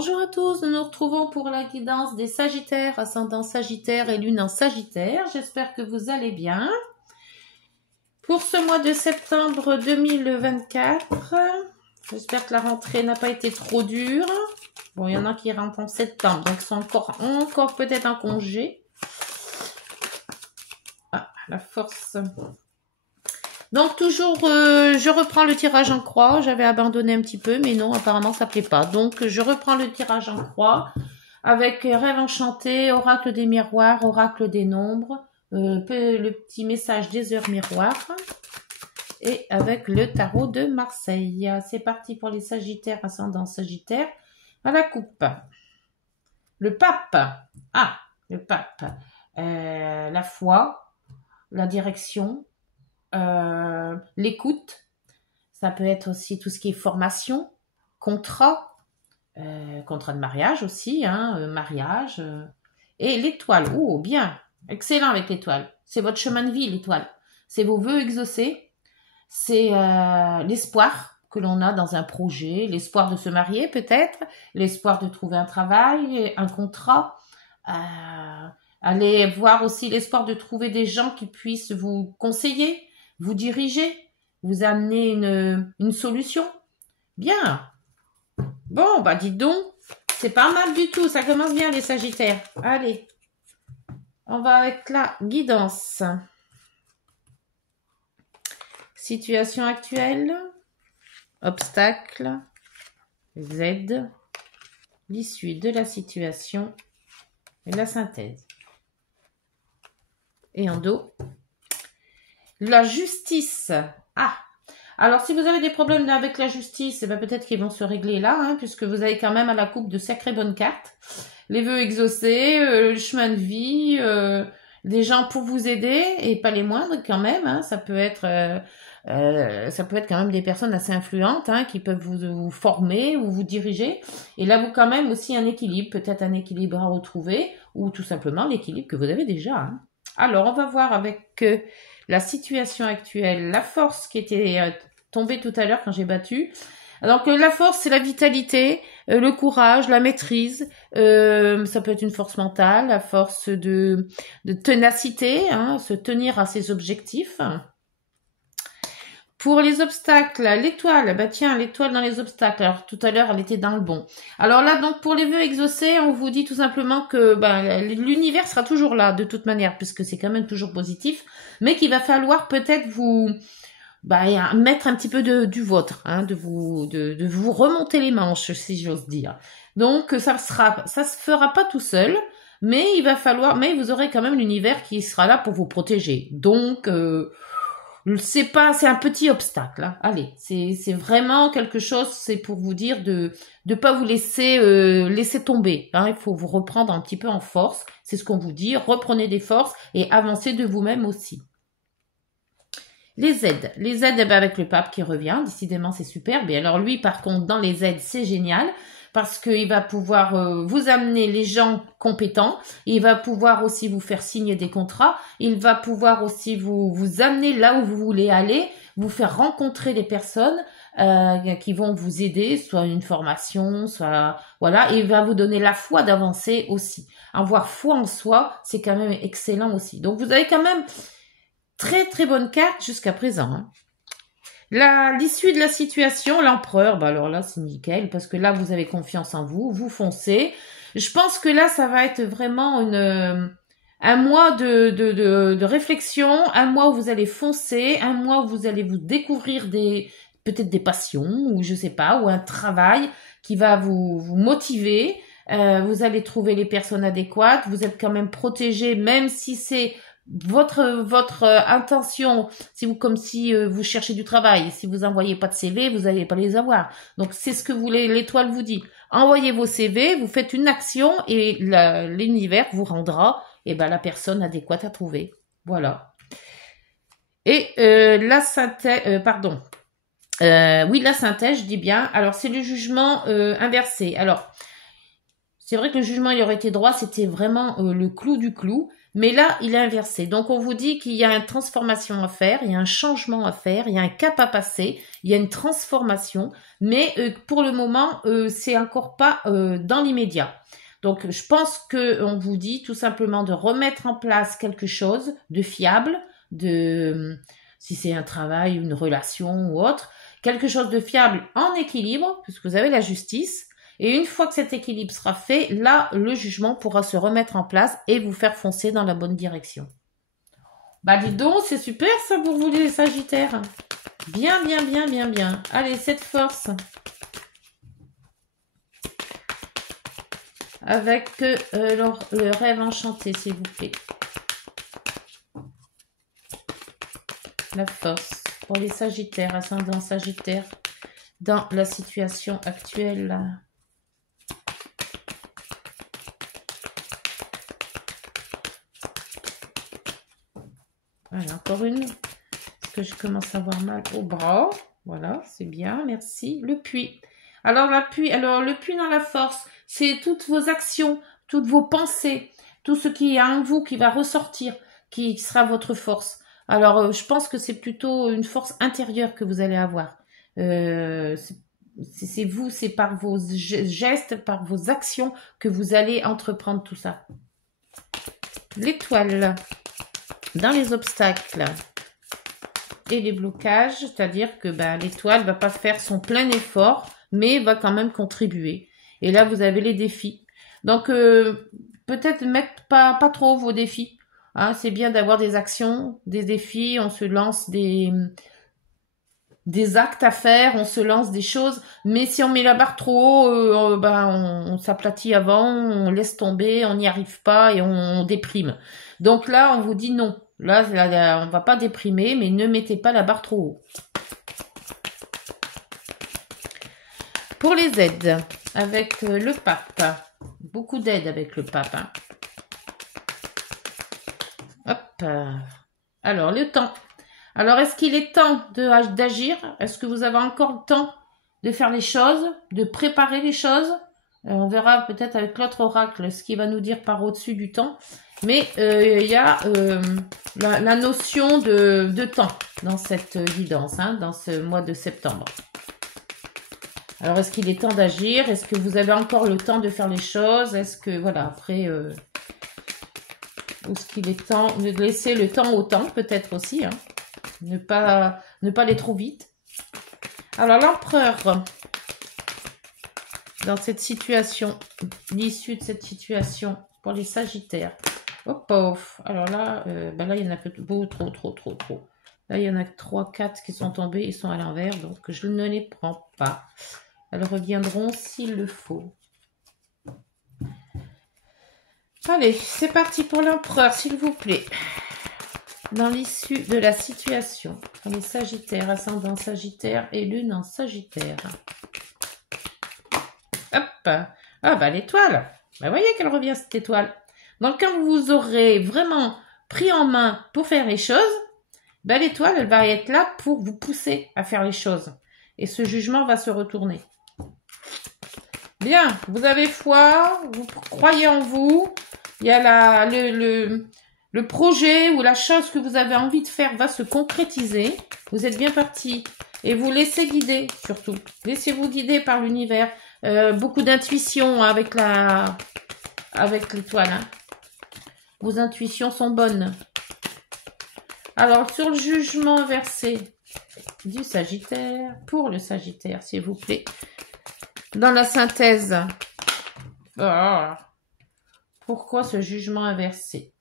Bonjour à tous, nous nous retrouvons pour la guidance des Sagittaires, ascendant Sagittaire et lune en Sagittaire. J'espère que vous allez bien. Pour ce mois de septembre 2024, j'espère que la rentrée n'a pas été trop dure. Bon, il y en a qui rentrent en septembre, donc ils sont encore peut-être en congé. Ah, la force. Donc toujours, je reprends le tirage en croix. J'avais abandonné un petit peu, mais non, apparemment ça plaît pas. Donc je reprends le tirage en croix avec Rêve enchanté, Oracle des miroirs, Oracle des nombres, le petit message des heures miroirs et avec le tarot de Marseille. C'est parti pour les Sagittaires, ascendant Sagittaire à la coupe. Le pape. Ah, le pape. La foi, la direction. L'écoute, ça peut être aussi tout ce qui est formation, contrat, contrat de mariage aussi, mariage, et l'étoile. Oh, bien, excellent avec l'étoile. C'est votre chemin de vie, l'étoile. C'est vos vœux exaucés, c'est l'espoir que l'on a dans un projet, l'espoir de se marier peut-être, l'espoir de trouver un travail, un contrat. Allez voir aussi l'espoir de trouver des gens qui puissent vous conseiller, vous diriger, vous amener une solution. Bien. Bon, bah dites donc, c'est pas mal du tout. Ça commence bien les Sagittaires. Allez, on va avec la guidance. Situation actuelle, obstacle, Z, l'issue de la situation et la synthèse. Et en dos, la justice. Ah, alors si vous avez des problèmes avec la justice, eh ben, peut-être qu'ils vont se régler là, puisque vous avez quand même à la coupe de sacrées bonnes cartes. Les vœux exaucés, le chemin de vie, des gens pour vous aider, et pas les moindres quand même. Ça peut être quand même des personnes assez influentes qui peuvent vous former ou vous diriger. Et là, vous quand même aussi un équilibre, peut-être un équilibre à retrouver, ou tout simplement l'équilibre que vous avez déjà. Alors, on va voir avec la situation actuelle, la force qui était tombée tout à l'heure quand j'ai battu. Donc, la force, c'est la vitalité, le courage, la maîtrise. Ça peut être une force mentale, la force de ténacité, se tenir à ses objectifs. Pour les obstacles, l'étoile, bah tiens, l'étoile dans les obstacles. Alors tout à l'heure, elle était dans le bon. Alors là, donc pour les vœux exaucés, on vous dit tout simplement que l'univers sera toujours là de toute manière, puisque c'est quand même toujours positif, mais qu'il va falloir peut-être vous mettre un petit peu du vôtre, de vous remonter les manches, si j'ose dire. Donc ça se fera pas tout seul, mais vous aurez quand même l'univers qui sera là pour vous protéger. Donc c'est un petit obstacle. Allez, c'est vraiment quelque chose, c'est pour vous dire de pas vous laisser tomber. Il faut vous reprendre un petit peu en force. C'est ce qu'on vous dit. Reprenez des forces et avancez de vous-même aussi. Les aides, avec le pape qui revient. Décidément, c'est superbe. Et alors lui, par contre, dans les aides, c'est génial. Parce qu'il va pouvoir vous amener les gens compétents, il va pouvoir aussi vous faire signer des contrats, il va pouvoir aussi vous amener là où vous voulez aller, vous faire rencontrer des personnes qui vont vous aider, soit une formation, soit voilà, et il va vous donner la foi d'avancer aussi. Avoir foi en soi, c'est quand même excellent aussi. Donc vous avez quand même très très bonne carte jusqu'à présent. L'issue de la situation, l'empereur, alors là c'est nickel parce que là vous avez confiance en vous, vous foncez. Je pense que là ça va être vraiment un mois de réflexion, un mois où vous allez foncer, un mois où vous allez vous découvrir peut-être des passions ou je sais pas, ou un travail qui va vous motiver. Vous allez trouver les personnes adéquates, vous êtes quand même protégé même si c'est votre intention, comme si vous cherchez du travail, si vous envoyez pas de CV, vous n'allez pas les avoir. Donc c'est ce que l'étoile vous dit. Envoyez vos CV, vous faites une action et l'univers vous rendra la personne adéquate à trouver. Voilà. Et la synthèse, la synthèse, je dis bien. Alors c'est le jugement inversé. Alors c'est vrai que le jugement il aurait été droit, c'était vraiment le clou du clou. Mais là, il est inversé. Donc, on vous dit qu'il y a une transformation à faire, il y a un changement à faire, il y a un cap à passer, il y a une transformation. Mais pour le moment, c'est encore pas dans l'immédiat. Donc, je pense qu'on vous dit tout simplement de remettre en place quelque chose de fiable, si c'est un travail, une relation ou autre, quelque chose de fiable en équilibre, puisque vous avez la justice. Et une fois que cet équilibre sera fait, là, le jugement pourra se remettre en place et vous faire foncer dans la bonne direction. Bah, dis donc, c'est super ça pour vous les Sagittaires. Bien, bien, bien, bien, bien. Allez, cette force. Avec le rêve enchanté, s'il vous plaît. La force pour les Sagittaires, ascendant Sagittaire, dans la situation actuelle. Voilà, encore une. Parce que je commence à avoir mal au bras. Voilà, c'est bien, merci. Le puits. Alors, le puits dans la force, c'est toutes vos actions, toutes vos pensées, tout ce qui est en vous qui va ressortir, qui sera votre force. Alors, je pense que c'est plutôt une force intérieure que vous allez avoir. C'est vous, c'est par vos gestes, par vos actions que vous allez entreprendre tout ça. L'étoile dans les obstacles et les blocages, c'est-à-dire que l'étoile va pas faire son plein effort, mais va quand même contribuer. Et là, vous avez les défis. Donc, peut-être mettre pas trop vos défis. Hein, c'est bien d'avoir des actions, des défis, on se lance des actes à faire, on se lance des choses, mais si on met la barre trop haut, on s'aplatit avant, on laisse tomber, on n'y arrive pas et on déprime. Donc là, on vous dit non. Là, on va pas déprimer, mais ne mettez pas la barre trop haut. Pour les aides, avec le pape, beaucoup d'aides avec le pape. Hein. Hop. Alors, le temps. Alors, est-ce qu'il est temps d'agir? Est-ce que vous avez encore le temps de faire les choses, de préparer les choses? On verra peut-être avec l'autre oracle ce qu'il va nous dire par au-dessus du temps. Mais il y a la notion de temps dans cette guidance, hein, dans ce mois de septembre. Alors, est-ce qu'il est temps d'agir? Est-ce que vous avez encore le temps de faire les choses? Est-ce que, voilà, après... est-ce qu'il est temps de laisser le temps au temps, peut-être aussi, hein? Ne pas aller trop vite. Alors, l'empereur, dans cette situation, l'issue de cette situation pour les Sagittaires. Hop, off. Alors là, là, il y en a trop. Là, il y en a 3, 4 qui sont tombés, ils sont à l'envers, donc je ne les prends pas. Elles reviendront s'il le faut. Allez, c'est parti pour l'empereur, s'il vous plaît. Dans l'issue de la situation, pour les Sagittaires, ascendant Sagittaire et lune en Sagittaire. Hop. Ah l'étoile. Voyez qu'elle revient, cette étoile. Donc, quand vous aurez vraiment pris en main pour faire les choses, l'étoile, elle va être là pour vous pousser à faire les choses. Et ce jugement va se retourner. Bien, vous avez foi, vous croyez en vous. Il y a le projet ou la chose que vous avez envie de faire va se concrétiser. Vous êtes bien parti. Et vous laissez guider, surtout. Laissez-vous guider par l'univers. Beaucoup d'intuition avec l'étoile. Hein. Vos intuitions sont bonnes. Alors, sur le jugement inversé du Sagittaire, pour le Sagittaire, s'il vous plaît. Dans la synthèse. Pourquoi ce jugement inversé?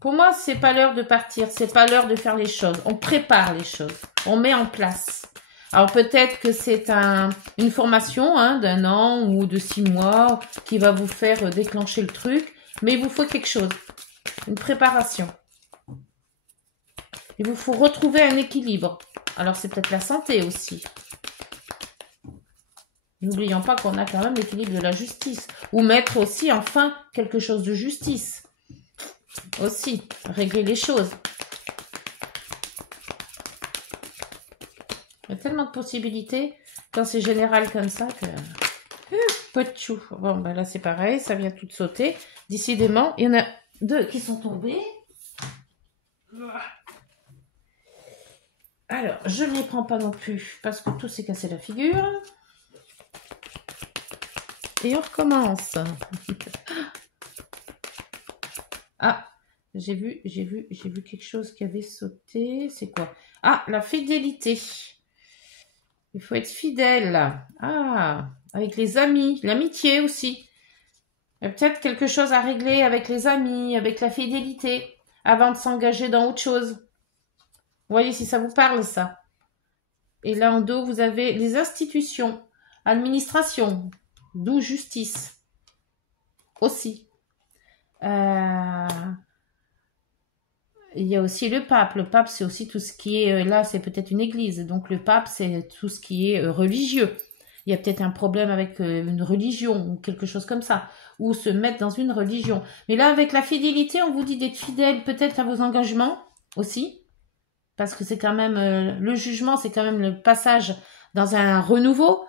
Pour moi, c'est pas l'heure de partir, c'est pas l'heure de faire les choses. On prépare les choses, on met en place. Alors peut-être que c'est une formation d'1 an ou de 6 mois qui va vous faire déclencher le truc, mais il vous faut quelque chose, une préparation. Il vous faut retrouver un équilibre. Alors c'est peut-être la santé aussi. N'oublions pas qu'on a quand même l'équilibre de la justice. Ou mettre aussi enfin quelque chose de justice. Aussi, régler les choses. Il y a tellement de possibilités quand c'est général comme ça que... Pas de chou. Bon, là c'est pareil, ça vient tout sauter. Décidément, il y en a 2 qui sont tombés. Alors, je ne les prends pas non plus parce que tout s'est cassé la figure. Et on recommence. Ah, j'ai vu quelque chose qui avait sauté. C'est quoi? Ah, la fidélité. Il faut être fidèle. Ah, avec les amis, l'amitié aussi. Il y a peut-être quelque chose à régler avec les amis, avec la fidélité, avant de s'engager dans autre chose. Vous voyez si ça vous parle, ça. Et là, en dos, vous avez les institutions, administration, d'où justice. Aussi. Il y a aussi le pape. Le pape, c'est aussi tout ce qui est... là, c'est peut-être une église. Donc, le pape, c'est tout ce qui est religieux. Il y a peut-être un problème avec une religion ou quelque chose comme ça. Ou se mettre dans une religion. Mais là, avec la fidélité, on vous dit d'être fidèle peut-être à vos engagements aussi. Parce que c'est quand même... le jugement, c'est quand même le passage dans un renouveau.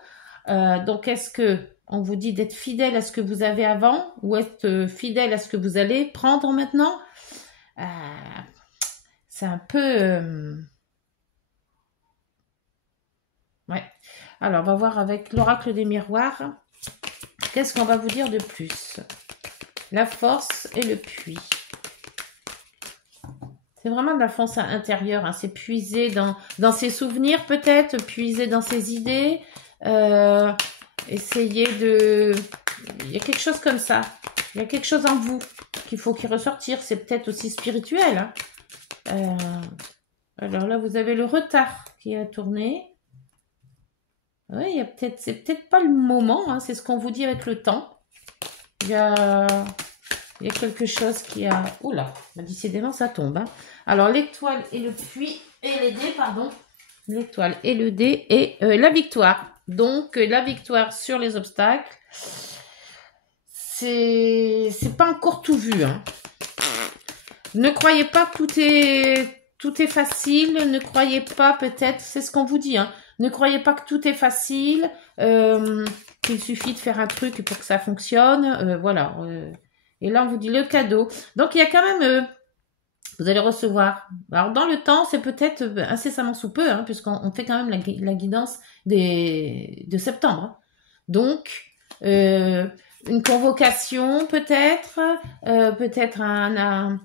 Donc, est-ce que on vous dit d'être fidèle à ce que vous avez avant ou être fidèle à ce que vous allez prendre maintenant? C'est un peu... ouais. Alors, on va voir avec l'oracle des miroirs. Qu'est-ce qu'on va vous dire de plus? La force et le puits. C'est vraiment de la force intérieure. Hein. C'est puiser dans ses souvenirs peut-être, puiser dans ses idées. Essayer de... Il y a quelque chose comme ça. Il y a quelque chose en vous qu'il faut qui ressortir. C'est peut-être aussi spirituel. Hein. Alors là, vous avez le retard qui a tourné. Oui, il y a peut-être... C'est peut-être pas le moment. Hein. C'est ce qu'on vous dit avec le temps. Il y a quelque chose qui a... Oula, décidément, ça tombe. Hein. Alors, l'étoile et le puits... Et les dés, pardon. L'étoile et le dé et la victoire. Donc, la victoire sur les obstacles, c'est pas encore tout vu. Hein. Ne croyez pas que tout est facile. Ne croyez pas peut-être, c'est ce qu'on vous dit. Hein. Ne croyez pas que tout est facile, qu'il suffit de faire un truc pour que ça fonctionne. Voilà. Et là, on vous dit le cadeau. Donc, il y a quand même... vous allez recevoir. Alors, dans le temps, c'est peut-être incessamment sous peu, hein, puisqu'on fait quand même la guidance de septembre. Hein. Donc, une convocation peut-être, peut-être un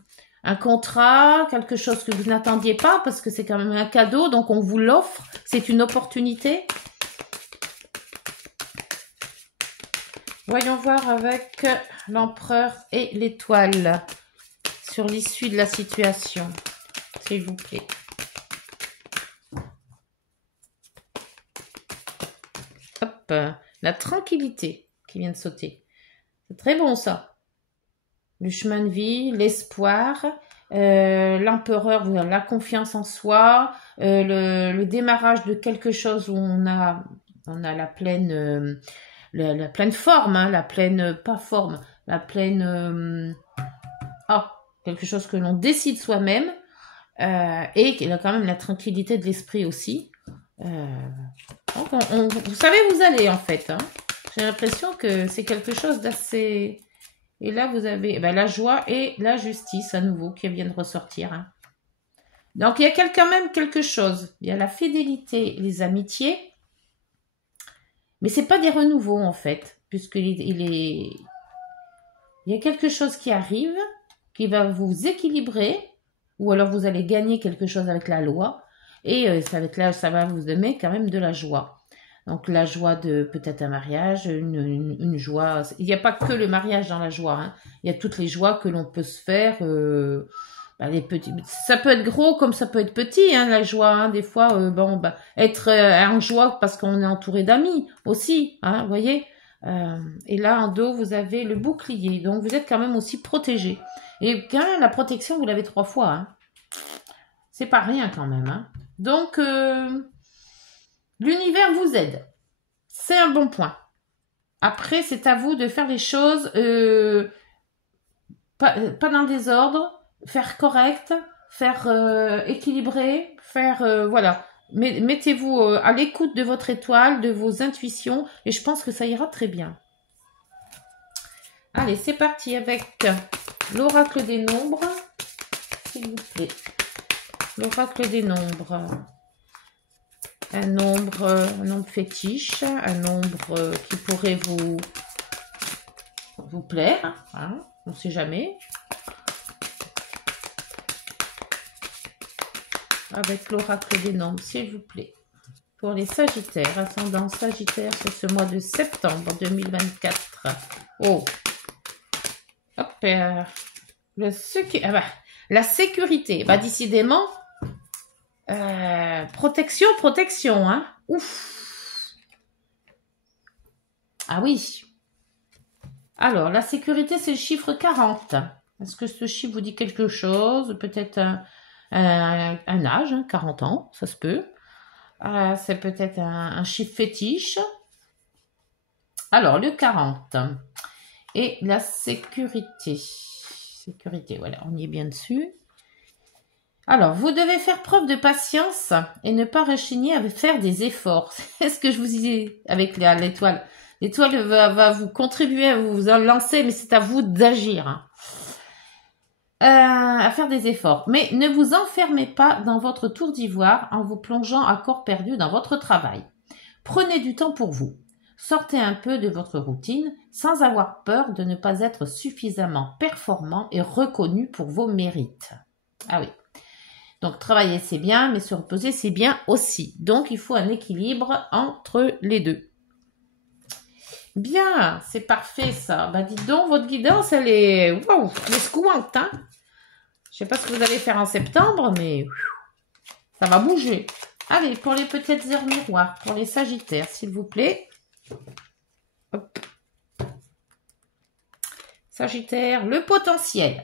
contrat, quelque chose que vous n'attendiez pas, parce que c'est quand même un cadeau, donc on vous l'offre. C'est une opportunité. Voyons voir avec l'empereur et l'étoile. Sur l'issue de la situation, s'il vous plaît. Hop, la tranquillité qui vient de sauter. C'est très bon ça. Le chemin de vie, l'espoir, l'empereur, la confiance en soi, le démarrage de quelque chose où on a la pleine, la pleine forme, hein, la pleine, pas forme, la pleine... quelque chose que l'on décide soi-même et qu'il a quand même la tranquillité de l'esprit aussi. Donc vous savez où vous allez en fait. Hein. J'ai l'impression que c'est quelque chose d'assez... Et là, vous avez la joie et la justice à nouveau qui viennent ressortir. Hein. Donc, il y a quand même quelque chose. Il y a la fidélité, les amitiés. Mais c'est pas des renouveaux en fait. Puisqu'il y a quelque chose qui arrive qui va vous équilibrer, ou alors vous allez gagner quelque chose avec la loi, et ça va vous donner quand même de la joie. Donc la joie de peut-être un mariage, une joie, il n'y a pas que le mariage dans la joie, hein. Il y a toutes les joies que l'on peut se faire, les petits, ça peut être gros comme ça peut être petit, hein, la joie, hein. Des fois, être en joie parce qu'on est entouré d'amis aussi, hein, vous voyez. Et là en dos vous avez le bouclier, donc vous êtes quand même aussi protégé. Et quand même la protection vous l'avez 3 fois, hein. C'est pas rien quand même, hein. Donc l'univers vous aide, c'est un bon point. Après c'est à vous de faire les choses pas dans le désordre, faire correct, faire équilibré, faire voilà. Mettez-vous à l'écoute de votre étoile, de vos intuitions, et je pense que ça ira très bien. Allez, c'est parti avec l'oracle des nombres, s'il vous plaît. L'oracle des nombres. Un nombre fétiche, un nombre qui pourrait vous plaire, hein, on ne sait jamais. Avec l'oracle des nombres, s'il vous plaît. Pour les Sagittaires, ascendant Sagittaire, c'est ce mois de septembre 2024. Oh, hop, la sécurité, bah décidément, protection, hein. Ouf. Ah oui. Alors, la sécurité, c'est le chiffre 40. Est-ce que ce chiffre vous dit quelque chose? Peut-être un âge, hein, 40 ans, ça se peut. C'est peut-être un chiffre fétiche. Alors, le 40. Et la sécurité. Sécurité, voilà, on y est bien dessus. Alors, vous devez faire preuve de patience et ne pas rechigner à faire des efforts. C'est ce que je vous disais avec l'étoile. L'étoile va vous contribuer à vous lancer, mais c'est à vous d'agir. Hein. À faire des efforts. Mais ne vous enfermez pas dans votre tour d'ivoire en vous plongeant à corps perdu dans votre travail. Prenez du temps pour vous. Sortez un peu de votre routine sans avoir peur de ne pas être suffisamment performant et reconnu pour vos mérites. Ah oui. Donc, travailler, c'est bien, mais se reposer, c'est bien aussi. Donc, il faut un équilibre entre les deux. Bien, c'est parfait, ça. Bah, dites donc, votre guidance, elle est... Waouh, elle est secouante, hein. Je sais pas ce que vous allez faire en septembre, mais... Ça va bouger. Allez, pour les petites heures miroirs, pour les Sagittaires, s'il vous plaît. Hop. Sagittaire, le potentiel.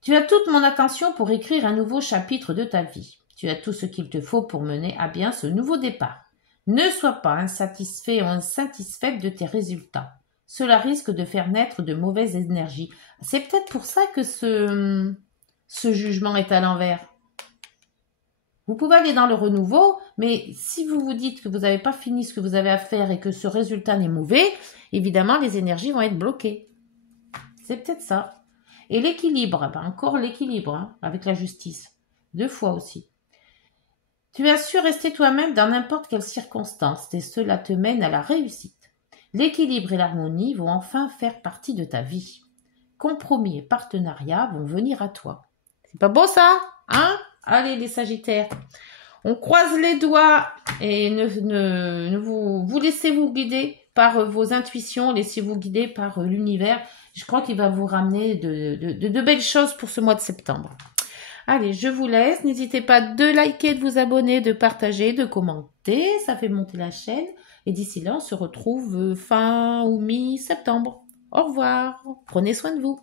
Tu as toute mon attention pour écrire un nouveau chapitre de ta vie. Tu as tout ce qu'il te faut pour mener à bien ce nouveau départ. Ne sois pas insatisfait ou insatisfaite de tes résultats. Cela risque de faire naître de mauvaises énergies. C'est peut-être pour ça que ce jugement est à l'envers. Vous pouvez aller dans le renouveau, mais si vous vous dites que vous n'avez pas fini ce que vous avez à faire et que ce résultat n'est mauvais, évidemment, les énergies vont être bloquées. C'est peut-être ça. Et l'équilibre, ben encore l'équilibre, hein, avec la justice. 2 fois aussi. Tu as su rester toi-même dans n'importe quelle circonstance et cela te mène à la réussite. L'équilibre et l'harmonie vont enfin faire partie de ta vie. Compromis et partenariats vont venir à toi. C'est pas beau ça, hein? Allez les Sagittaires, on croise les doigts et vous laissez vous guider par vos intuitions, laissez-vous guider par l'univers. Je crois qu'il va vous ramener de belles choses pour ce mois de septembre. Allez, je vous laisse. N'hésitez pas de liker, de vous abonner, de partager, de commenter. Ça fait monter la chaîne. Et d'ici là, on se retrouve fin ou mi-septembre. Au revoir. Prenez soin de vous.